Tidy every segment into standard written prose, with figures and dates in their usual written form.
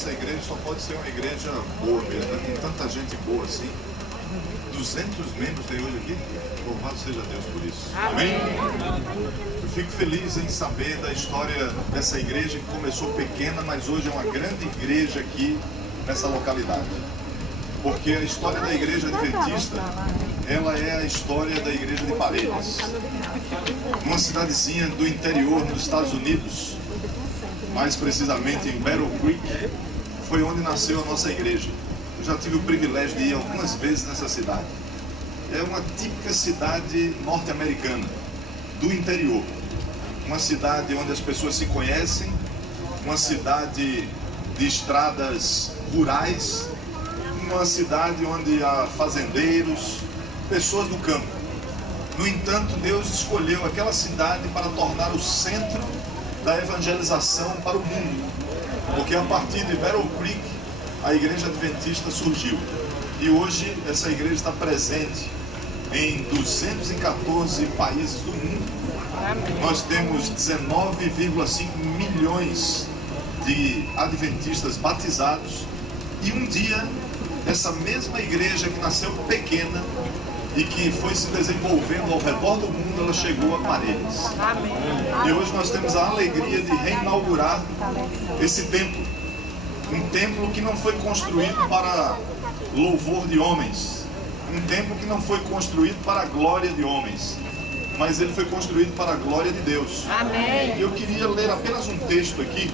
essa igreja só pode ser uma igreja boa mesmo, né? Tem tanta gente boa assim. 200 membros tem hoje aqui. Louvado seja Deus por isso. Amém? Eu fico feliz em saber da história dessa igreja que começou pequena, mas hoje é uma grande igreja aqui nessa localidade. Porque a história da igreja adventista, ela é a história da igreja de Parelhas. Uma cidadezinha do interior dos Estados Unidos, mais precisamente em Battle Creek, foi onde nasceu a nossa igreja. Eu já tive o privilégio de ir algumas vezes nessa cidade. É uma típica cidade norte-americana, do interior. Uma cidade onde as pessoas se conhecem, uma cidade de estradas rurais, uma cidade onde há fazendeiros, pessoas do campo. No entanto, Deus escolheu aquela cidade para tornar o centro da evangelização para o mundo. Porque a partir de Battle Creek, a igreja adventista surgiu. E hoje essa igreja está presente em 214 países do mundo. Nós temos 19,5 milhões de adventistas batizados. E um dia, essa mesma igreja que nasceu pequena e que foi se desenvolvendo ao redor do mundo, ela chegou a Parelhas. E hoje nós temos a alegria de reinaugurar esse templo. Um templo que não foi construído para louvor de homens. Um templo que não foi construído para a glória de homens. Mas ele foi construído para a glória de Deus. Amém. Eu queria ler apenas um texto aqui,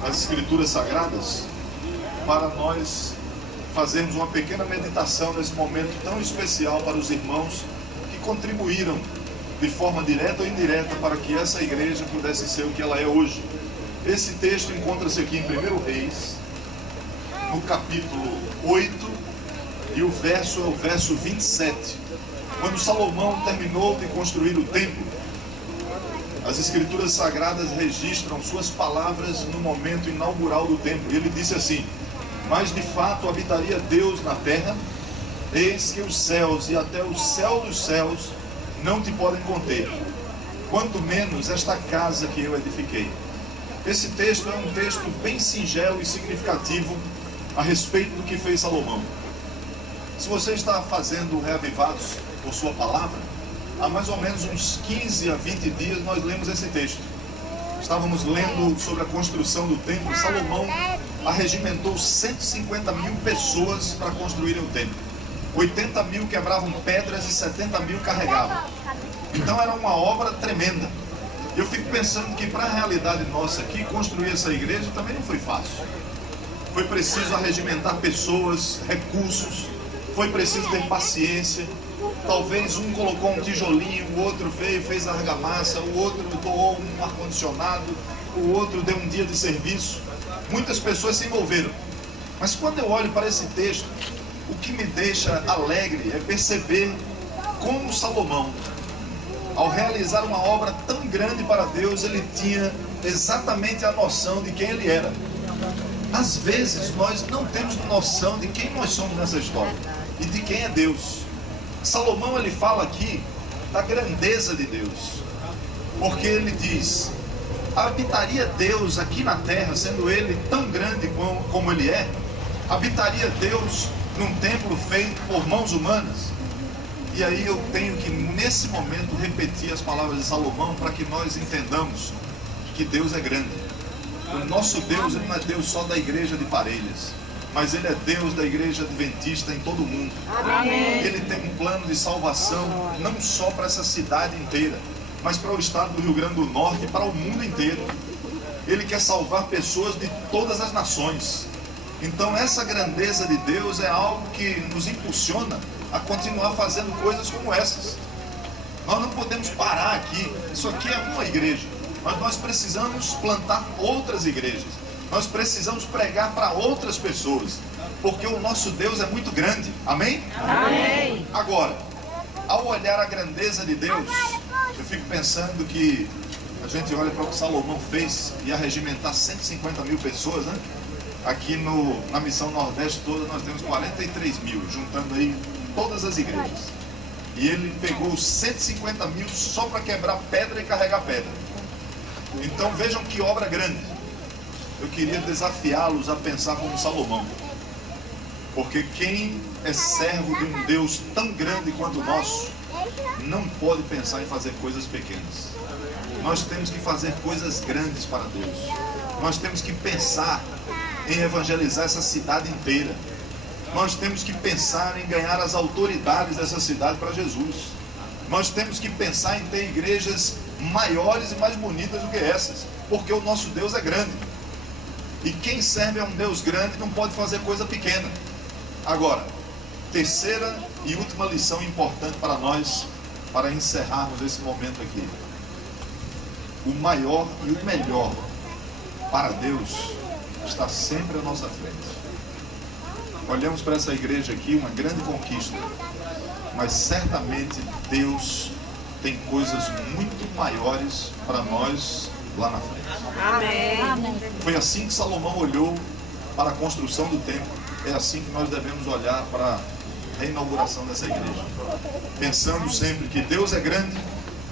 das Escrituras Sagradas, para nós fazermos uma pequena meditação nesse momento tão especial para os irmãos que contribuíram de forma direta ou indireta para que essa igreja pudesse ser o que ela é hoje. Esse texto encontra-se aqui em 1 Reis, no capítulo 8, e o verso é o verso 27. Quando Salomão terminou de construir o templo, as Escrituras Sagradas registram suas palavras no momento inaugural do templo. E ele disse assim: mas de fato habitaria Deus na terra, eis que os céus e até o céu dos céus não te podem conter, quanto menos esta casa que eu edifiquei. Esse texto é um texto bem singelo e significativo a respeito do que fez Salomão. Se você está fazendo Reavivados por sua palavra, há mais ou menos uns 15 a 20 dias nós lemos esse texto. Estávamos lendo sobre a construção do templo. Salomão arregimentou 150 mil pessoas para construírem o templo. 80 mil quebravam pedras e 70 mil carregavam. Então era uma obra tremenda. Eu fico pensando que para a realidade nossa aqui, construir essa igreja também não foi fácil. Foi preciso arregimentar pessoas, recursos, foi preciso ter paciência. Talvez um colocou um tijolinho, o outro veio, fez argamassa, o outro doou um ar-condicionado, o outro deu um dia de serviço. Muitas pessoas se envolveram. Mas quando eu olho para esse texto, o que me deixa alegre é perceber como Salomão, ao realizar uma obra tão grande para Deus, ele tinha exatamente a noção de quem ele era. Às vezes nós não temos noção de quem nós somos nessa história e de quem é Deus. Salomão, ele fala aqui da grandeza de Deus, porque ele diz: habitaria Deus aqui na terra, sendo ele tão grande como ele é? Habitaria Deus num templo feito por mãos humanas? E aí eu tenho que, nesse momento, repetir as palavras de Salomão para que nós entendamos que Deus é grande. O nosso Deus, ele não é Deus só da igreja de Parelhas, mas ele é Deus da igreja adventista em todo o mundo. Amém. Ele tem um plano de salvação não só para essa cidade inteira, mas para o estado do Rio Grande do Norte e para o mundo inteiro. Ele quer salvar pessoas de todas as nações. Então essa grandeza de Deus é algo que nos impulsiona a continuar fazendo coisas como essas. Nós não podemos parar aqui. Isso aqui é uma igreja, mas nós precisamos plantar outras igrejas. Nós precisamos pregar para outras pessoas, porque o nosso Deus é muito grande. Amém? Amém. Agora, ao olhar a grandeza de Deus, eu fico pensando que a gente olha para o que Salomão fez e arregimentar 150 mil pessoas, né? Aqui na Missão Nordeste toda nós temos 43 mil, juntando aí todas as igrejas. E ele pegou os 150 mil só para quebrar pedra e carregar pedra. Então vejam que obra grande. eu queria desafiá-los a pensar como Salomão. Porque quem é servo de um Deus tão grande quanto o nosso, não pode pensar em fazer coisas pequenas. Nós temos que fazer coisas grandes para Deus. Nós temos que pensar em evangelizar essa cidade inteira. Nós temos que pensar em ganhar as autoridades dessa cidade para Jesus. Nós temos que pensar em ter igrejas maiores e mais bonitas do que essas, porque o nosso Deus é grande. E quem serve a um Deus grande não pode fazer coisa pequena. Agora, terceira e última lição importante para nós, para encerrarmos esse momento aqui. O maior e o melhor para Deus está sempre à nossa frente. Olhamos para essa igreja aqui, uma grande conquista, mas certamente Deus tem coisas muito maiores para nós lá na frente. Amém. Foi assim que Salomão olhou para a construção do templo. É assim que nós devemos olhar para a reinauguração dessa igreja, pensando sempre que Deus é grande,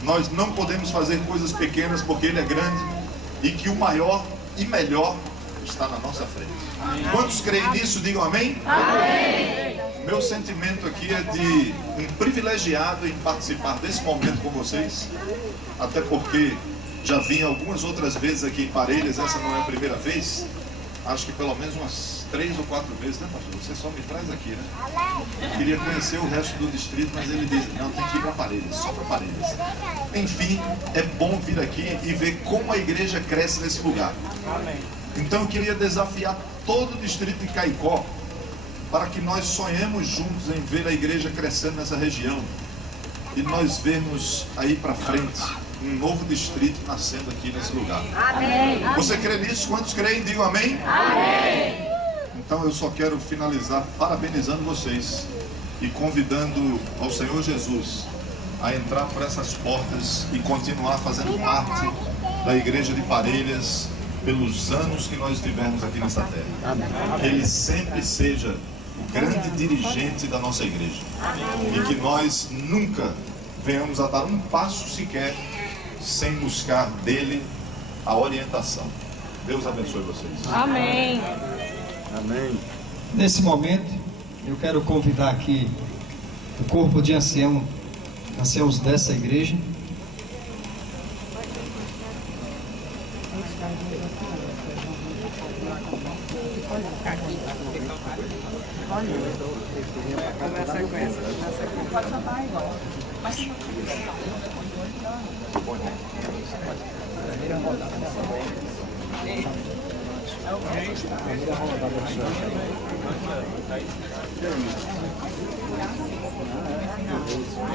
nós não podemos fazer coisas pequenas porque Ele é grande, e que o maior e melhor está na nossa frente. Amém. Quantos creem nisso? Digam amém? Amém. Meu sentimento aqui é de um privilegiado em participar desse momento com vocês, até porque já vim algumas outras vezes aqui em Parelhas, essa não é a primeira vez, acho que pelo menos umas 3 ou 4 vezes, né, pastor? Você só me traz aqui, né? Eu queria conhecer o resto do distrito, mas ele diz, não, tem que ir para Parelhas, só para Parelhas. Enfim, é bom vir aqui e ver como a igreja cresce nesse lugar. Então eu queria desafiar todo o distrito de Caicó, para que nós sonhemos juntos em ver a igreja crescendo nessa região, e nós vermos aí para frente um novo distrito nascendo aqui nesse lugar. Amém. Você crê nisso? Quantos creem? Digam amém? Amém. Então eu só quero finalizar parabenizando vocês e convidando ao Senhor Jesus a entrar por essas portas e continuar fazendo parte da igreja de Parelhas pelos anos que nós estivermos aqui nessa terra. Que Ele sempre seja o grande dirigente da nossa igreja. E que nós nunca venhamos a dar um passo sequer sem buscar dele a orientação. Deus abençoe vocês. Amém. Amém. Nesse momento, eu quero convidar aqui o corpo de anciãos dessa igreja.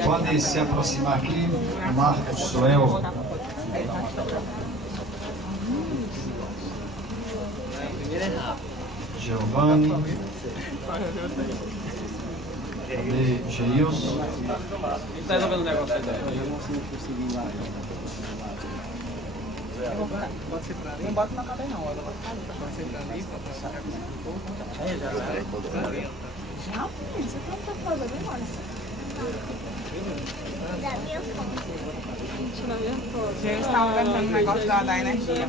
Pode se aproximar aqui, Marcos, Soel. Giovanni. Geilson. Está resolvendo o negócio aí, pode ser pra mim. Não bota na cadeia não, pode ser pra mim, pra já, você tá fazendo demais. Já está aumentando o negócio da energia.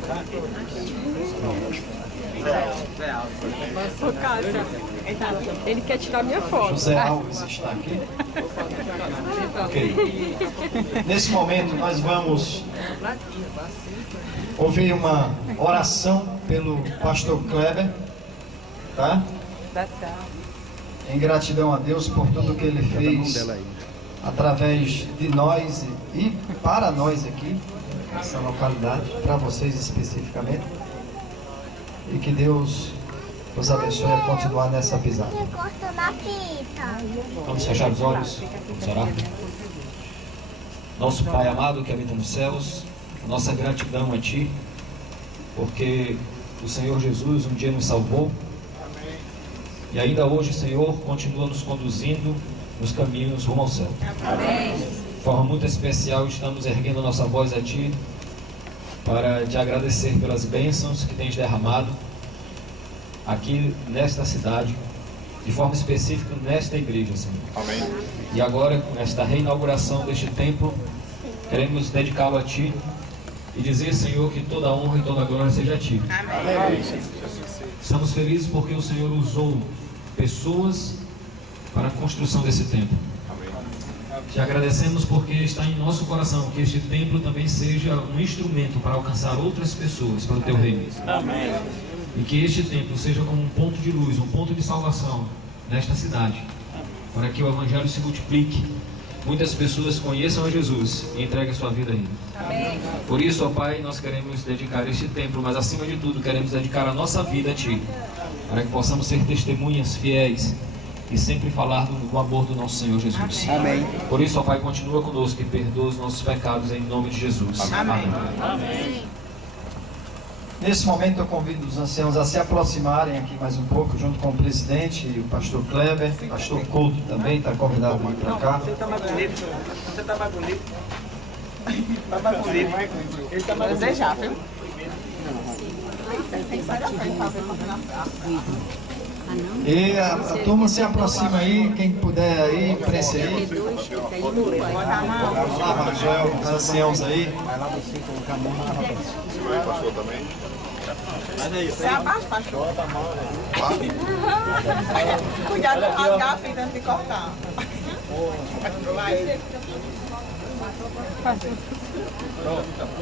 Ô, Cássia, ele quer tirar minha foto. José Alves está aqui. Ok. Nesse momento nós vamos ouvir uma oração pelo pastor Kleber, tá? Em gratidão a Deus por tudo que ele fez através de nós e para nós aqui nessa localidade, para vocês especificamente. E que Deus nos abençoe a continuar nessa pisada. Vamos fechar os olhos, vamos orar. Nosso Pai amado que habita nos céus, nossa gratidão a Ti, porque o Senhor Jesus um dia nos salvou e ainda hoje, Senhor, continua nos conduzindo nos caminhos rumo ao céu. Amém. De forma muito especial, estamos erguendo nossa voz a Ti para Te agradecer pelas bênçãos que Tens derramado aqui nesta cidade, de forma específica nesta igreja, Senhor. Amém. E agora, com esta reinauguração deste templo, queremos dedicá-lo a Ti, e dizer, Senhor, que toda a honra e toda a glória seja a Ti. Amém. Estamos felizes porque o Senhor usou pessoas para a construção desse templo. Te agradecemos porque está em nosso coração que este templo também seja um instrumento para alcançar outras pessoas para o Teu reino. Amém. E que este templo seja como um ponto de luz, um ponto de salvação nesta cidade, para que o Evangelho se multiplique, muitas pessoas conheçam a Jesus e entreguem a sua vida a Ele. Amém. Por isso, ó Pai, nós queremos dedicar este templo, mas acima de tudo queremos dedicar a nossa vida a Ti, para que possamos ser testemunhas fiéis e sempre falar do amor do nosso Senhor Jesus. Amém. Por isso, ó Pai, continua conosco e perdoa os nossos pecados em nome de Jesus. Amém. Nesse momento eu convido os anciãos a se aproximarem aqui mais um pouco, junto com o presidente e o pastor Kleber. O pastor Couto também está convidado a vir para cá. Você tá mais bonito. Você tá mais bonito. Tá mais bonito. Ele tá mais desejar, viu? E a turma se aproxima aí, quem puder aí, prensa aí. Vamos lá, Rangel, os anciãos aí. Segura aí, pastor, também. Você abaixa, pastor. Cuidado com rasgar a fita antes de cortar.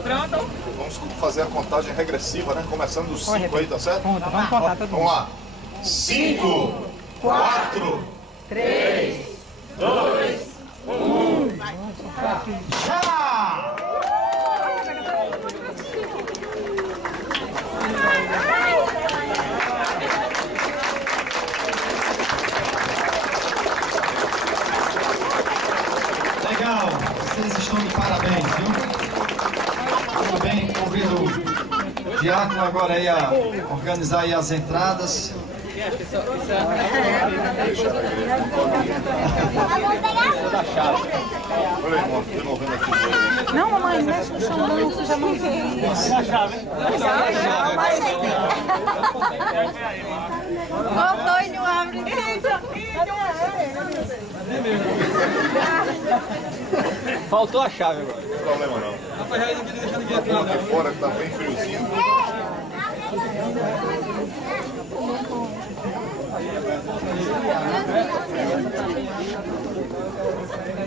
Pronto? Vamos fazer a contagem regressiva, né? Começando dos 5 aí, tá certo? Vamos contar todo Vamos lá. 5, 4, 3. Já! Legal, vocês estão de parabéns, viu? Tudo bem, convido o Diácono agora aí a organizar aí as entradas. Olha aí, irmão, devolvendo aqui. Não, mamãe, mexe no chão, não suja a mãozinha. Voltou e não abre. Faltou a chave agora. Não tem problema não. Aqui fora que tá bem friozinho.